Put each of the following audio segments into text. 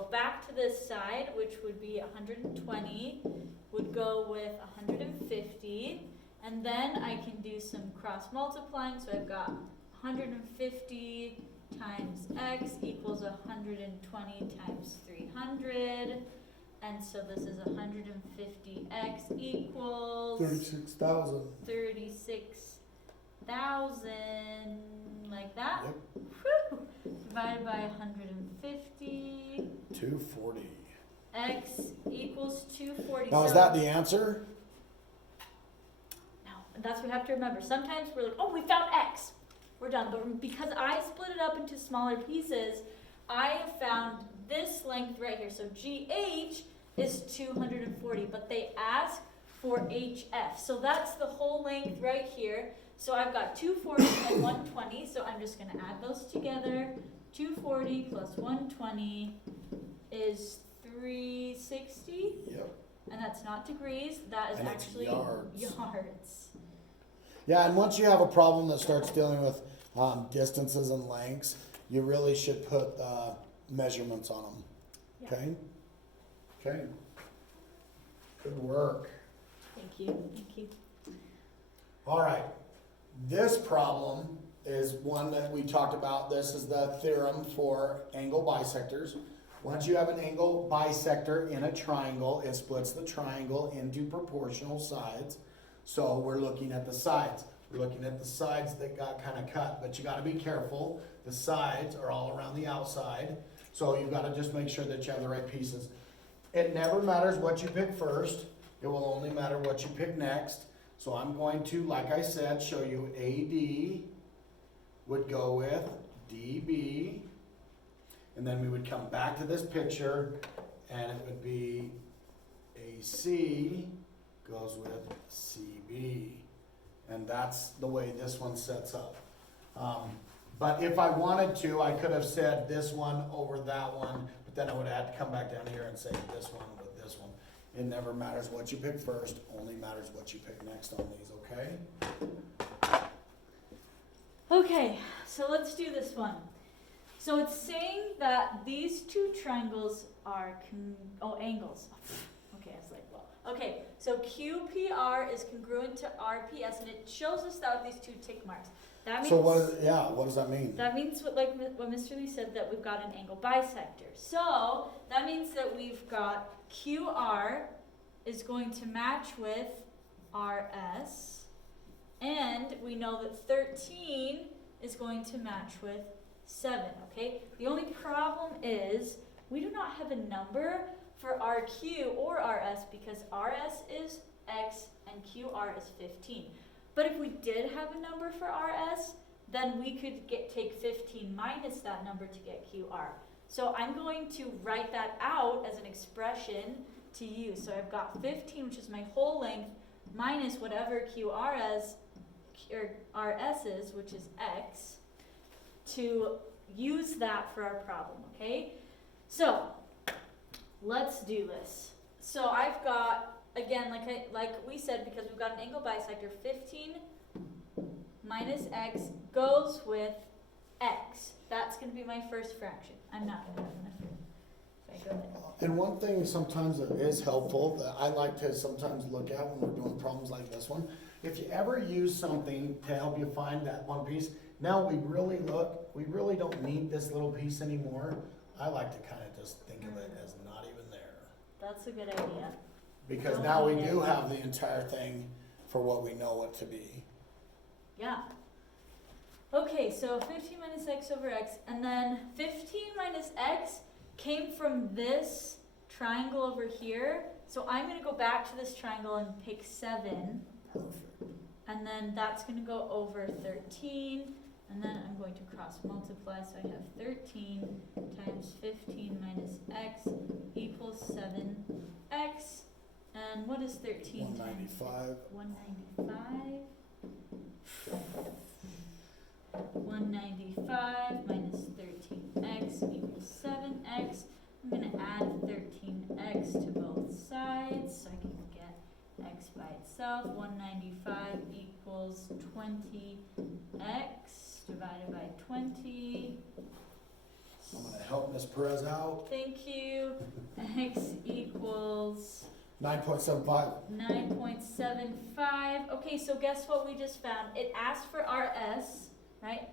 go back to this side, which would be 120, would go with 150, and then I can do some cross multiplying, so I've got 150 times x equals 120 times 300, and so this is 150x equals 36,000. 36,000, like that. Yep. Whew. Divided by 150. 240. X equals 240. Now, is So- that the answer? No, that's what we have to remember. Sometimes we're like, oh, we found X. We're done. But because I split it up into smaller pieces, I found this length right here. So GH is 240, but they ask for HF. So that's the whole length right here. So I've got 240 and 120, so I'm just going to add those together. 240 plus 120 is 360. Yep. And that's not degrees, that is And it's actually yards. yards. Yeah, and once you have a problem that starts dealing with distances and lengths, you really should put measurements on them. Yeah. Okay? Okay. Good work. Thank you, thank you. All right. This problem is one that we talked about. This is the theorem for angle bisectors. Once you have an angle bisector in a triangle, it splits the triangle into proportional sides. So we're looking at the sides. We're looking at the sides that got kind of cut, but you got to be careful. The sides are all around the outside. So you've got to just make sure that you have the right pieces. It never matters what you pick first. It will only matter what you pick next. So I'm going to, like I said, show you AD would go with DB. And then we would come back to this picture and it would be AC goes with CB. And that's the way this one sets up. But if I wanted to, I could have said this one over that one, but then I would have had to come back down here and say this one with this one. It never matters what you pick first, only matters what you pick next on these, okay? Okay, so let's do this one. So it's saying that these two triangles are, angles. Okay, I was like, well, okay, so QPR is congruent to RPS, and it shows us that with these two tick marks. That means, So what does that mean? that means what Mr. Lee said, that we've got an angle bisector. So that means that we've got QR is going to match with RS, and we know that 13 is going to match with 7, okay? The only problem is we do not have a number for RQ or RS because RS is X and QR is 15. But if we did have a number for RS, then we could take 15 minus that number to get QR. So I'm going to write that out as an expression to use. So I've got 15, which is my whole length, minus whatever QRS or RS is, which is X, to use that for our problem, okay? So let's do this. So I've got, again, like we said, because we've got an angle bisector, 15 minus X goes with X. That's going to be my first fraction. I'm not going to have enough room. So I go there. And one thing sometimes that is helpful that I like to sometimes look at when we're doing problems like this one, if you ever use something to help you find that one piece, now we really don't need this little piece anymore. I like to kind of just think of it as not even there. That's a good idea. Because Don't now we need do it. have the entire thing for what we know it to be. Yeah. Okay, so 15 minus X over X, and then 15 minus X came from this triangle over here. So I'm going to go back to this triangle and pick 7. Perfect. And then that's going to go over 13. And then I'm going to cross multiply. So I have 13 times 15 minus X equals 7X. And what is 13 times 195. 195. 195 minus 13x equals 7x. I'm going to add 13x to both sides so I can get x by itself. 195 equals 20x divided by 20. I'm going to help Miss Perez out. Thank you. x equals 9.75. 9.75. Okay, so guess what we just found? It asked for RS, right?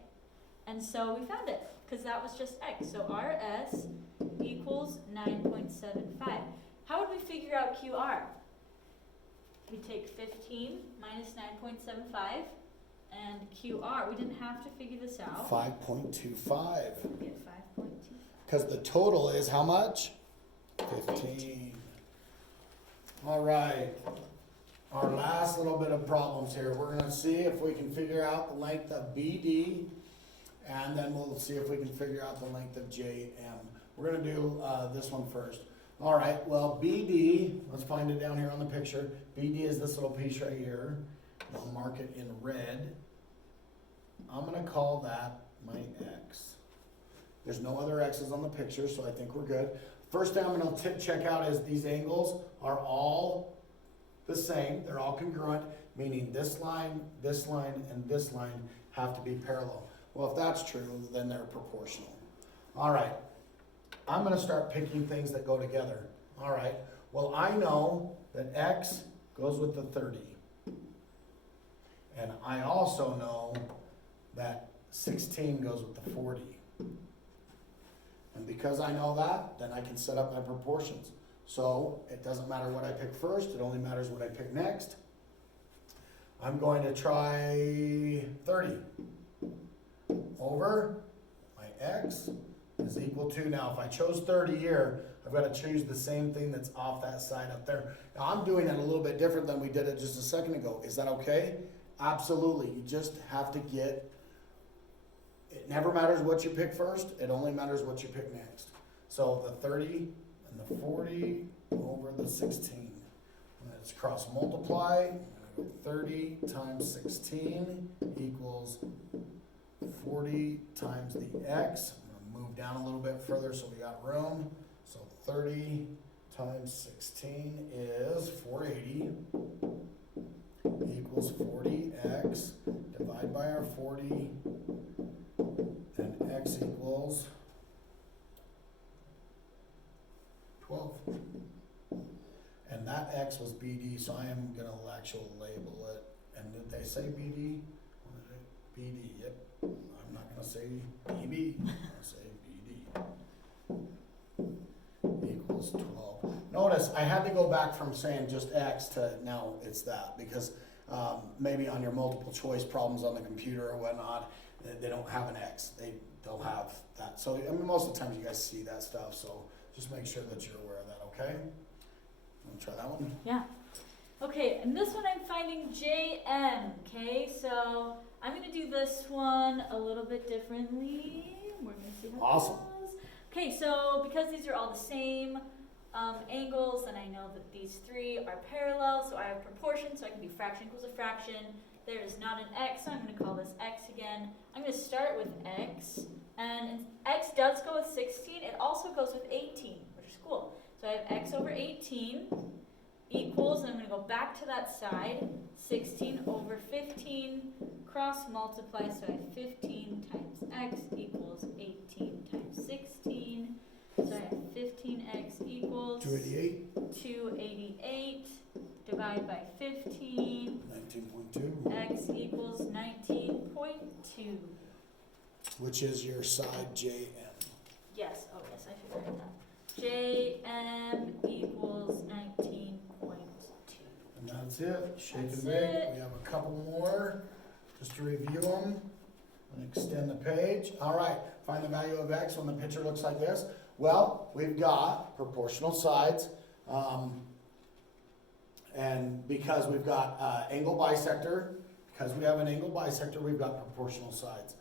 And so we found it, because that was just x. So RS equals 9.75. How would we figure out QR? We take 15 minus 9.75 and QR. We didn't have to figure this out. 5.25. We get 5.25. Because the total is how much? 15. All right. Our last little bit of problems here. We're going to see if we can figure out the length of BD, and then we'll see if we can figure out the length of JM. We're going to do this one first. All right, well, BD, let's find it down here on the picture. BD is this little piece right here. I'll mark it in red. I'm going to call that my X. There's no other X's on the picture, so I think we're good. First thing I'm going to check out is these angles are all the same. They're all congruent, meaning this line, and this line have to be parallel. Well, if that's true, then they're proportional. All right. I'm going to start picking things that go together. All right. Well, I know that X goes with the 30. And I also know that 16 goes with the 40. And because I know that, then I can set up my proportions. So it doesn't matter what I pick first, it only matters what I pick next. I'm going to try 30 over my X is equal to, now if I chose 30 here, I've got to choose the same thing that's off that side up there. Now I'm doing it a little bit different than we did it just a second ago. Is that okay? Absolutely. You just have to get, it never matters what you pick first, it only matters what you pick next. So the 30 and the 40 over the 16. Let's cross multiply. I'm going to go 30 times 16 equals 40 times the X. I'm going to move down a little bit further so we got room. So 30 times 16 is 480 equals 40x. Divide by our 40 and x equals 12. And that x was BD, so I am going to actually label it. And did they say BD? BD, yep. I'm not going to say BB, I'm going to say BD. Equals 12. Notice I had to go back from saying just X to now it's that, because maybe on your multiple choice problems on the computer or whatnot, they don't have an X. They'll have that. So I mean, most of the times you guys see that stuff, so just make sure that you're aware of that, okay? Want to try that one? Yeah. Okay, and this one I'm finding JM, okay? So I'm going to do this one a little bit differently. We're going to see how Awesome. it goes. Okay, so because these are all the same angles, and I know that these three are parallel, so I have proportion, so I can do fraction equals a fraction. There is not an X, so I'm going to call this X again. I'm going to start with X, and X does go with 16. It also goes with 18, which is cool. So I have X over 18 equals, and I'm going to go back to that side, 16 over 15, cross multiply, so I have 15 times X equals 18 times 16, so I have 15X equals 288. 288, divide by 15, 19.2. X equals 19.2. Which is your side JM. Yes, oh yes, I should write that. JM equals 19.2. And that's it. Shake That's and bake. it. We have a couple more just to review them and extend the page. All right, find the value of X when the picture looks like this. Well, we've got proportional sides, and because we've got angle bisector, because we have an angle bisector, we've got proportional sides.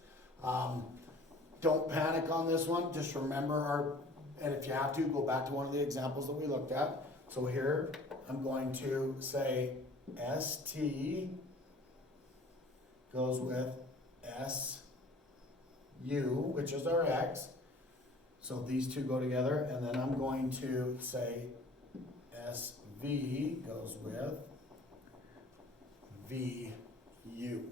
Don't panic on this one. Just remember and if you have to, go back to one of the examples that we looked at. So here, I'm going to say ST goes with SU, which is our X. So these two go together, and then I'm going to say SV goes with VU.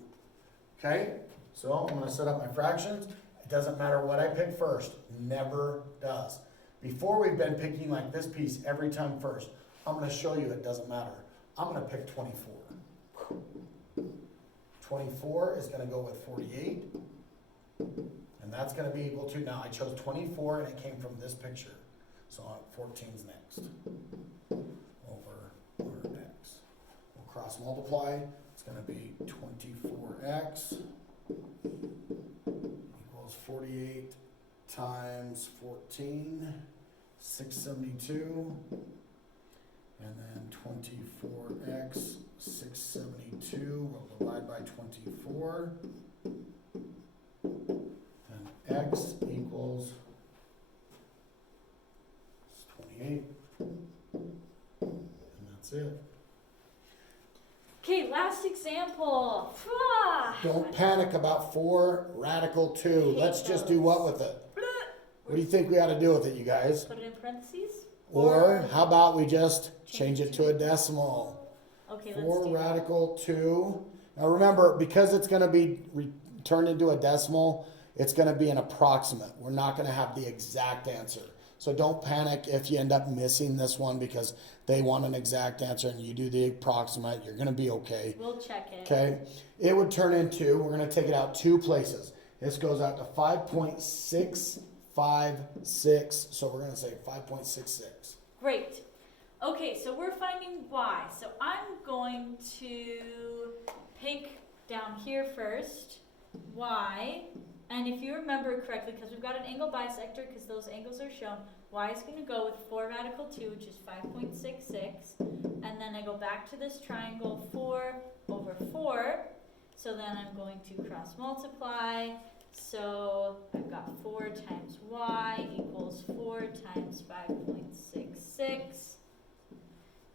Okay? So I'm going to set up my fractions. It doesn't matter what I pick first. Never does. Before we've been picking like this piece every time first. I'm gonna show you it doesn't matter. I'm gonna pick 24. 24 is gonna go with 48. And that's gonna be equal to, now I chose 24 and it came from this picture. So 14's next. Over x. We'll cross multiply. It's gonna be 24x equals 48 times 14, 672. And then 24x, 672, we'll divide by 24. And x equals 28. And that's it. Okay, last example. Don't panic about 4 radical 2. Let's just do what with it? What do you think we ought to do with it, you guys? Put it in parentheses? Or how about we just change it to a decimal? Okay, let's 4 do that. radical 2. Now remember, because it's going to be turned into a decimal, it's going to be an approximate. We're not going to have the exact answer. So don't panic if you end up missing this one because they want an exact answer and you do the approximate. You're going to be okay. We'll check it. Okay. It would turn into, we're going to take it out 2 places. This goes out to 5.656. So we're going to say 5.66. Great. Okay, so we're finding y. So I'm going to pick down here first, y. And if you remember correctly, because we've got an angle bisector, because those angles are shown, y is going to go with 4 radical 2, which is 5.66. And then I go back to this triangle, 4 over 4. So then I'm going to cross multiply. So I've got 4 times y equals 4 times 5.66.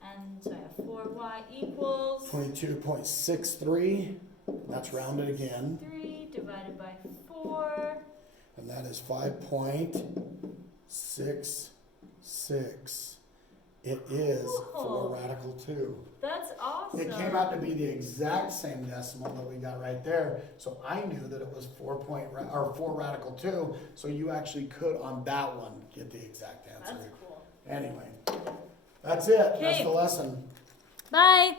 And so I have 4y equals 22.63. That's rounded again. 3 divided by 4. And that is 5.66. It is 4 radical 2. That's awesome. It came out to be the exact same decimal that we got right there. So I knew that it was 4 radical 2. So you actually could on that one get the exact answer. That's cool. Anyway, that's it. That's Okay. the lesson. Bye.